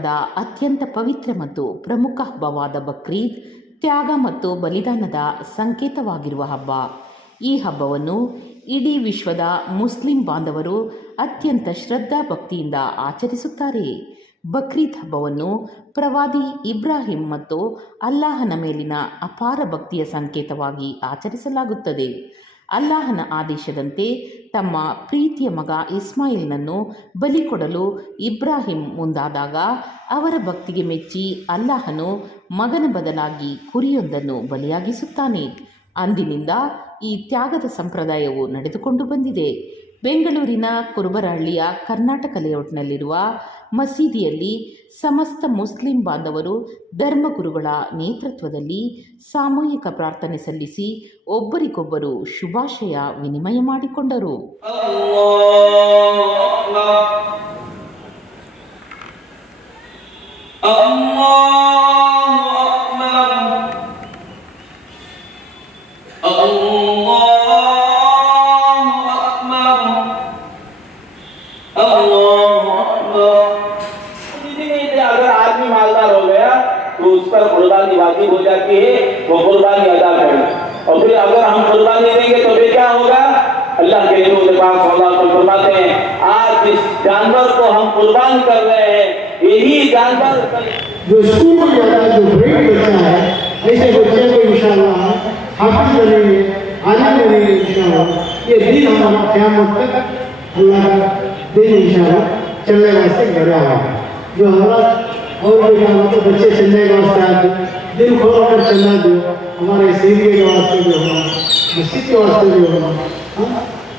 ಧರ್ಮದ ಅತ್ಯಂತ ಪವಿತ್ರ ಮತ್ತು ಪ್ರಮುಖ ಹಬ್ಬವಾದ ಬಕ್ರೀದ್ ತ್ಯಾಗ ಮತ್ತು ಬಲಿದಾನದ ಸಂಕೇತವಾಗಿರುವ ಹಬ್ಬ. ಈ ಹಬ್ಬವನ್ನು ಇಡೀ ವಿಶ್ವದ ಮುಸ್ಲಿಂ ಬಾಂಧವರು ಅತ್ಯಂತ ಶ್ರದ್ಧಾ ಭಕ್ತಿಯಿಂದ ಆಚರಿಸುತ್ತಾರೆ. ಬಕ್ರೀದ್ ಹಬ್ಬವನ್ನು ಪ್ರವಾದಿ ಇಬ್ರಾಹಿಂ ಮತ್ತು ಅಲ್ಲಾಹನ ಮೇಲಿನ ಅಪಾರ ಭಕ್ತಿಯ ಸಂಕೇತವಾಗಿ ಆಚರಿಸಲಾಗುತ್ತದೆ. ಅಲ್ಲಾಹನ ಆದೇಶದಂತೆ ತಮ್ಮ ಪ್ರೀತಿಯ ಮಗ ಇಸ್ಮಾಯಿಲ್ನನ್ನು ಬಲಿ ಕೊಡಲು ಇಬ್ರಾಹಿಂ ಮುಂದಾದಾಗ ಅವರ ಭಕ್ತಿಗೆ ಮೆಚ್ಚಿ ಅಲ್ಲಾಹನು ಮಗನ ಬದಲಾಗಿ ಕುರಿಯೊಂದನ್ನು ಬಲಿಯಾಗಿಸುತ್ತಾನೆ. ಅಂದಿನಿಂದ ಈ ತ್ಯಾಗದ ಸಂಪ್ರದಾಯವು ನಡೆದುಕೊಂಡು ಬಂದಿದೆ. ಬೆಂಗಳೂರಿನ ಕುರುಬರಹಳ್ಳಿಯ ಕರ್ನಾಟಕ ಲೇಔಟ್ನಲ್ಲಿರುವ ಮಸೀದಿಯಲ್ಲಿ ಸಮಸ್ತ ಮುಸ್ಲಿಂ ಬಾಂಧವರು ಧರ್ಮಗುರುಗಳ ನೇತೃತ್ವದಲ್ಲಿ ಸಾಮೂಹಿಕ ಪ್ರಾರ್ಥನೆ ಸಲ್ಲಿಸಿ ಒಬ್ಬರಿಗೊಬ್ಬರು ಶುಭಾಶಯ ವಿನಿಮಯ ಮಾಡಿಕೊಂಡರು. अगर आदमी मालदार हो गया तो उस पर कुर्बानी वाजिब हो जाती है, वो कुर्बानी अदा करे। और फिर अगर हम कुर्बानी देंगे तो फिर क्या होगा? अल्लाह के रसूल पाक सल्लल्लाहु अलैहि वसल्लम फरमाते हैं, आज जिस जानवर को हम कुर्बान कर रहे हैं यही जानवर जो स्कूल में जाता है, जो ब्रेक बच्चा है, ऐसे बच्चे को इंशाअल्लाह हाफिज बनेंगे, आलिम बनेंगे इंशाअल्लाह। ये दिन हमारा क़यामत तक अल्लाह का दिन इंशाअल्लाह चलने वास्ते गया है। जो हमारा और भी तो बच्चे चलने के वास्ते आते दिल खोल कर चलना दो, हमारे सीरिया के वास्ते जो होना, मस्जिद के वास्ते जो होना,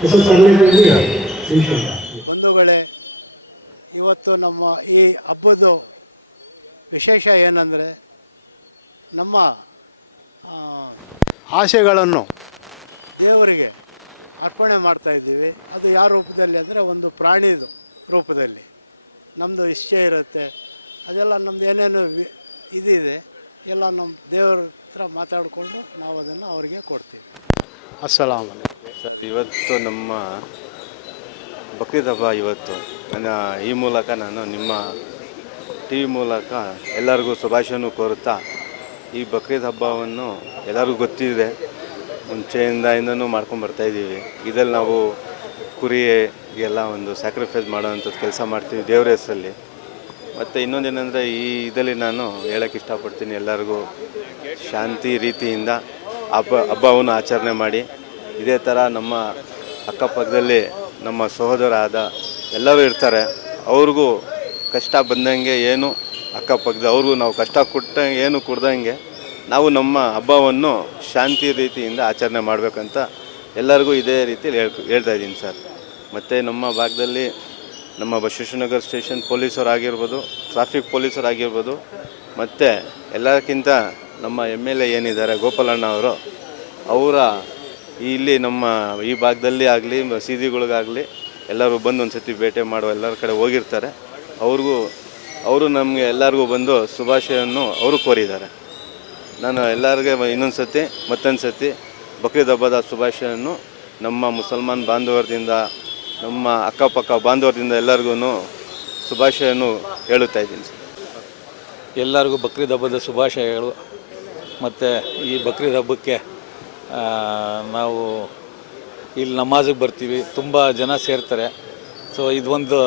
ऐसा चलने के लिए इंशाअल्लाह। ಬಂಧುಗಳೇ, ಇವತ್ತು ನಮ್ಮ ಈ ಹಬ್ಬದ ವಿಶೇಷ ಏನಂದರೆ ನಮ್ಮ ಆಸೆಗಳನ್ನು ದೇವರಿಗೆ ಅರ್ಪಣೆ ಮಾಡ್ತಾ ಇದ್ದೀವಿ. ಅದು ಯಾವ ರೂಪದಲ್ಲಿ ಅಂದರೆ ಒಂದು ಪ್ರಾಣಿದು ರೂಪದಲ್ಲಿ ನಮ್ಮದು ಇಚ್ಛೆ ಇರುತ್ತೆ. ಅದೆಲ್ಲ ನಮ್ಮದು ಏನೇನು ಇದಿದೆ ಎಲ್ಲ ನಮ್ಮ ದೇವರ ಹತ್ರ ಮಾತಾಡಿಕೊಂಡು ನಾವು ಅದನ್ನು ಅವರಿಗೆ ಕೊಡ್ತೀವಿ. ಅಸ್ಸಲಾಮ್ ಅಲೈಕುಂ. ಇವತ್ತು ನಮ್ಮ ಬಕ್ರೀದ್ ಹಬ್ಬ. ಇವತ್ತು ಈ ಮೂಲಕ ನಾನು ನಿಮ್ಮ ಟಿ ವಿ ಮೂಲಕ ಎಲ್ಲರಿಗೂ ಶುಭಾಶಯನೂ ಕೋರುತ್ತಾ, ಈ ಬಕ್ರೀದ್ ಹಬ್ಬವನ್ನು ಎಲ್ಲರಿಗೂ ಗೊತ್ತಿದೆ, ಮುಂಚೆಯಿಂದನೂ ಮಾಡ್ಕೊಂಡು ಬರ್ತಾಯಿದ್ದೀವಿ. ಇದರಲ್ಲಿ ನಾವು ಕುರಿಗೆಲ್ಲ ಒಂದು ಸ್ಯಾಕ್ರಿಫೈಸ್ ಮಾಡೋವಂಥದ್ದು ಕೆಲಸ ಮಾಡ್ತೀವಿ ದೇವರ ಹೆಸರಲ್ಲಿ. ಮತ್ತು ಇನ್ನೊಂದೇನೆಂದರೆ ಈ ಇದರಲ್ಲಿ ನಾನು ಹೇಳೋಕ್ಕೆ ಇಷ್ಟಪಡ್ತೀನಿ, ಎಲ್ಲರಿಗೂ ಶಾಂತಿ ರೀತಿಯಿಂದ ಹಬ್ಬವನ್ನು ಆಚರಣೆ ಮಾಡಿ, ಇದೇ ಥರ ನಮ್ಮ ಅಕ್ಕಪಕ್ಕದಲ್ಲಿ ನಮ್ಮ ಸಹೋದರಾದ ಎಲ್ಲರೂ ಇರ್ತಾರೆ, ಅವ್ರಿಗೂ ಕಷ್ಟ ಬಂದಂಗೆ ಏನು ಅಕ್ಕಪಕ್ಕದ ಅವ್ರಿಗೂ ನಾವು ಕಷ್ಟ ಕೊಟ್ಟಂಗೆ ಏನು ಕೊಡ್ದಂಗೆ ನಾವು ನಮ್ಮ ಹಬ್ಬವನ್ನು ಶಾಂತಿ ರೀತಿಯಿಂದ ಆಚರಣೆ ಮಾಡಬೇಕಂತ ಎಲ್ಲರಿಗೂ ಇದೇ ರೀತಿಯಲ್ಲಿ ಹೇಳ್ತಾ ಇದ್ದೀನಿ ಸರ್. ಮತ್ತು ನಮ್ಮ ಭಾಗದಲ್ಲಿ ನಮ್ಮ ಬಸವೇಶ್ವರನಗರ ಸ್ಟೇಷನ್ ಪೊಲೀಸರಾಗಿರ್ಬೋದು, ಟ್ರಾಫಿಕ್ ಪೊಲೀಸರಾಗಿರ್ಬೋದು, ಮತ್ತು ಎಲ್ಲಕ್ಕಿಂತ ನಮ್ಮ MLA ಏನಿದ್ದಾರೆ ಗೋಪಾಲಣ್ಣ ಅವರು, ಅವರ ಇಲ್ಲಿ ನಮ್ಮ ಈ ಭಾಗದಲ್ಲಿ ಆಗಲಿ ಮಸೀದಿಗಳಿಗಾಗಲಿ ಎಲ್ಲರೂ ಬಂದು ಒಂದು ಸತಿ ಭೇಟಿ ಮಾಡುವ ಎಲ್ಲರ ಕಡೆ ಹೋಗಿರ್ತಾರೆ. ಅವರು ನಮಗೆ ಎಲ್ಲರಿಗೂ ಬಂದು ಶುಭಾಶಯವನ್ನು ಅವರು ಕೋರಿದ್ದಾರೆ. ನಾನು ಎಲ್ಲರಿಗೆ ಮತ್ತೊಂದು ಸತಿ ಬಕ್ರೀದ್ ಹಬ್ಬದ ಶುಭಾಶಯವನ್ನು ನಮ್ಮ ಮುಸಲ್ಮಾನ್ ಬಾಂಧವರದಿಂದ, ನಮ್ಮ ಅಕ್ಕಪಕ್ಕ ಬಾಂಧವರಿಂದ ಎಲ್ಲರಿಗೂ ಶುಭಾಶಯವನ್ನು ಹೇಳುತ್ತಾ ಇದ್ದೀನಿ ಸರ್. ಎಲ್ಲರಿಗೂ ಬಕ್ರೀದ್ ಹಬ್ಬದ ಶುಭಾಶಯಗಳು. ಮತ್ತು ಈ ಬಕ್ರೀದ್ ಹಬ್ಬಕ್ಕೆ ನಾವು ಇಲ್ಲಿ ನಮಾಜಿಗೆ ಬರ್ತೀವಿ, ತುಂಬ ಜನ ಸೇರ್ತಾರೆ. ಸೊ ಇದೊಂದು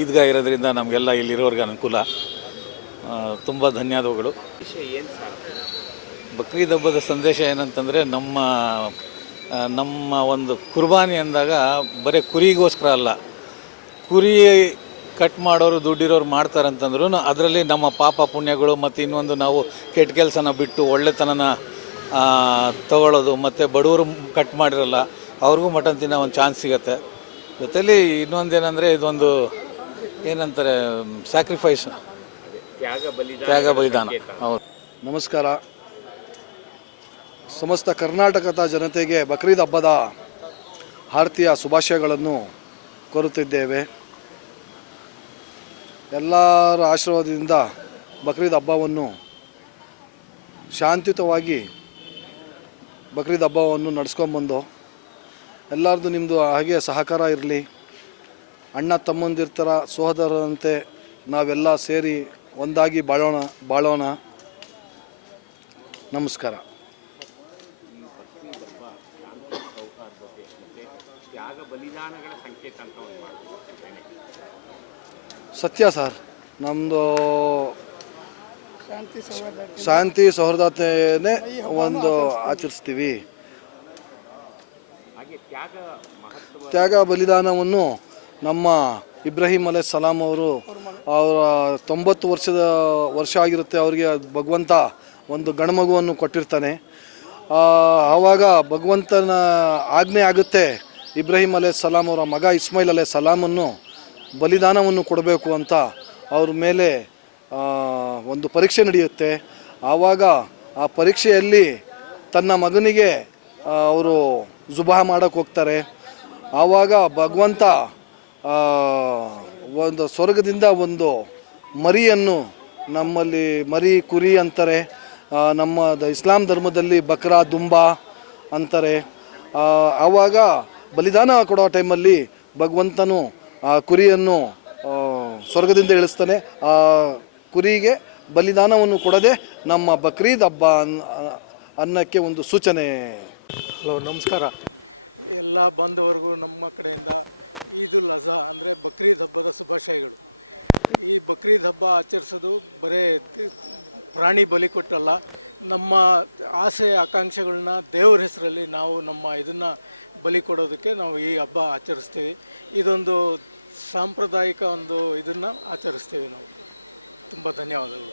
ಈದ್ಗಾ ಇರೋದ್ರಿಂದ ನಮಗೆಲ್ಲ ಇಲ್ಲಿರೋರಿಗೆ ಅನುಕೂಲ. ತುಂಬ ಧನ್ಯವಾದಗಳು. ಬಕ್ರೀದ್ ಹಬ್ಬದ ಸಂದೇಶ ಏನಂತಂದರೆ ನಮ್ಮ ಒಂದು ಕುರ್ಬಾನಿ ಅಂದಾಗ ಬರೀ ಕುರಿಗೋಸ್ಕರ ಅಲ್ಲ, ಕುರಿ ಕಟ್ ಮಾಡೋರು ದುಡ್ಡಿರೋರು ಮಾಡ್ತಾರಂತಂದ್ರೂ ಅದರಲ್ಲಿ ನಮ್ಮ ಪಾಪ ಪುಣ್ಯಗಳು ಮತ್ತು ಇನ್ನೊಂದು ನಾವು ಕೆಟ್ಟ ಕೆಲಸನ ಬಿಟ್ಟು ಒಳ್ಳೆತನನ ತಗೊಳ್ಳೋದು, ಮತ್ತು ಬಡವರು ಕಟ್ ಮಾಡಿರಲ್ಲ ಅವ್ರಿಗೂ ಮಟನ್ ತಿನ್ನೋ ಒಂದು ಚಾನ್ಸ್ ಸಿಗುತ್ತೆ. ಜೊತೆಲಿ ಇನ್ನೊಂದೇನೆಂದರೆ ಇದೊಂದು ಏನಂತಾರೆ ಸ್ಯಾಕ್ರಿಫೈಸ್, ತ್ಯಾಗ ಬಲಿದಾನ. ಹೌದು. ನಮಸ್ಕಾರ. ಸಮಸ್ತ ಕರ್ನಾಟಕದ ಜನತೆಗೆ ಬಕ್ರೀದ್ ಹಬ್ಬದ ಆರತಿಯ ಶುಭಾಶಯಗಳನ್ನು ಕೋರುತ್ತಿದ್ದೇವೆ. ಎಲ್ಲರ ಆಶೀರ್ವಾದದಿಂದ ಬಕ್ರೀದ್ ಹಬ್ಬವನ್ನು ಶಾಂತಿಯುತವಾಗಿ ಬಕ್ರೀದ್ ಹಬ್ಬವನ್ನು ನಡೆಸ್ಕೊಂಬಂದು ಎಲ್ಲರದು ನಿಮ್ಮದು ಹಾಗೆ ಸಹಕಾರ ಇರಲಿ. ಅಣ್ಣ ತಮ್ಮಂದಿರ ಥರ ಸಹೋದರರಂತೆ ನಾವೆಲ್ಲ ಸೇರಿ ಒಂದಾಗಿ ಬಾಳೋಣ. ನಮಸ್ಕಾರ. ಸತ್ಯ ಸರ್, ನಮ್ಮದು ಶಾಂತಿ ಸೌಹಾರ್ದತೆಯೇ ಒಂದು ಆಚರಿಸ್ತೀವಿ. ತ್ಯಾಗ ಬಲಿದಾನವನ್ನು ನಮ್ಮ ಇಬ್ರಾಹಿಂ ಅಲೈಹಿಸ್ಸಲಾಂ ಅವರ 90 ವರ್ಷ ಆಗಿರುತ್ತೆ ಅವರಿಗೆ. ಭಗವಂತ ಒಂದು ಗಂಡುಮಗುವನ್ನು ಕೊಟ್ಟಿರ್ತಾನೆ. ಆವಾಗ ಭಗವಂತನ ಆಜ್ಞೆ ಆಗುತ್ತೆ ಇಬ್ರಾಹಿಂ ಅಲೈಹಿಸ್ಸಲಾಂ ಅವರ ಮಗ ಇಸ್ಮಾಯಿಲ್ ಅಲೈಹಿಸ್ಸಲಾಮನ್ನು ಬಲಿದಾನವನ್ನು ಕೊಡಬೇಕು ಅಂತ. ಅವ್ರ ಮೇಲೆ ಒಂದು ಪರೀಕ್ಷೆ ನಡೆಯುತ್ತೆ. ಆವಾಗ ಆ ಪರೀಕ್ಷೆಯಲ್ಲಿ ತನ್ನ ಮಗನಿಗೆ ಅವರು ಜುಬಾ ಮಾಡೋಕ್ಕೆ ಹೋಗ್ತಾರೆ. ಆವಾಗ ಭಗವಂತ ಒಂದು ಸ್ವರ್ಗದಿಂದ ಒಂದು ಮರಿಯನ್ನು, ನಮ್ಮಲ್ಲಿ ಮರಿ ಕುರಿ ಅಂತಾರೆ, ನಮ್ಮ ಇಸ್ಲಾಂ ಧರ್ಮದಲ್ಲಿ ಬಕ್ರಾ ದುಂಬ ಅಂತಾರೆ. ಆವಾಗ ಬಲಿದಾನ ಕೊಡೋ ಟೈಮಲ್ಲಿ ಭಗವಂತನು ಆ ಕುರಿಯನ್ನು ಸ್ವರ್ಗದಿಂದ ಇಳಿಸ್ತಾನೆ. ಆ ಕುರಿಗೆ ಬಲಿದಾನವನ್ನು ಕೊಡದೆ ನಮ್ಮ ಬಕ್ರೀದ್ ಹಬ್ಬ ಅನ್ನಕ್ಕೆ ಒಂದು ಸೂಚನೆ. ಹಲೋ, ನಮಸ್ಕಾರ. ಎಲ್ಲ ಬಾಂಧವರಿಗೂ ನಮ್ಮ ಕಡೆಯಿಂದ ಈದುಲ್ ಅಜಾ ಅಂದರೆ ಬಕ್ರೀದ್ ಹಬ್ಬದ ಶುಭಾಶಯಗಳು. ಈ ಬಕ್ರೀದ್ ಹಬ್ಬ ಆಚರಿಸೋದು ಬರೀ ಪ್ರಾಣಿ ಬಲಿ ಕೊಟ್ಟಲ್ಲ, ನಮ್ಮ ಆಸೆ ಆಕಾಂಕ್ಷೆಗಳನ್ನ ದೇವರ ಹೆಸರಲ್ಲಿ ನಾವು ನಮ್ಮ ಇದನ್ನು ಬಲಿ ಕೊಡೋದಕ್ಕೆ ನಾವು ಈ ಹಬ್ಬ ಆಚರಿಸ್ತೀವಿ. ಇದೊಂದು ಸಾಂಪ್ರದಾಯಿಕ ಒಂದು ಇದನ್ನು ಆಚರಿಸ್ತೀವಿ ನಾವು. ತುಂಬ ಧನ್ಯವಾದಗಳು.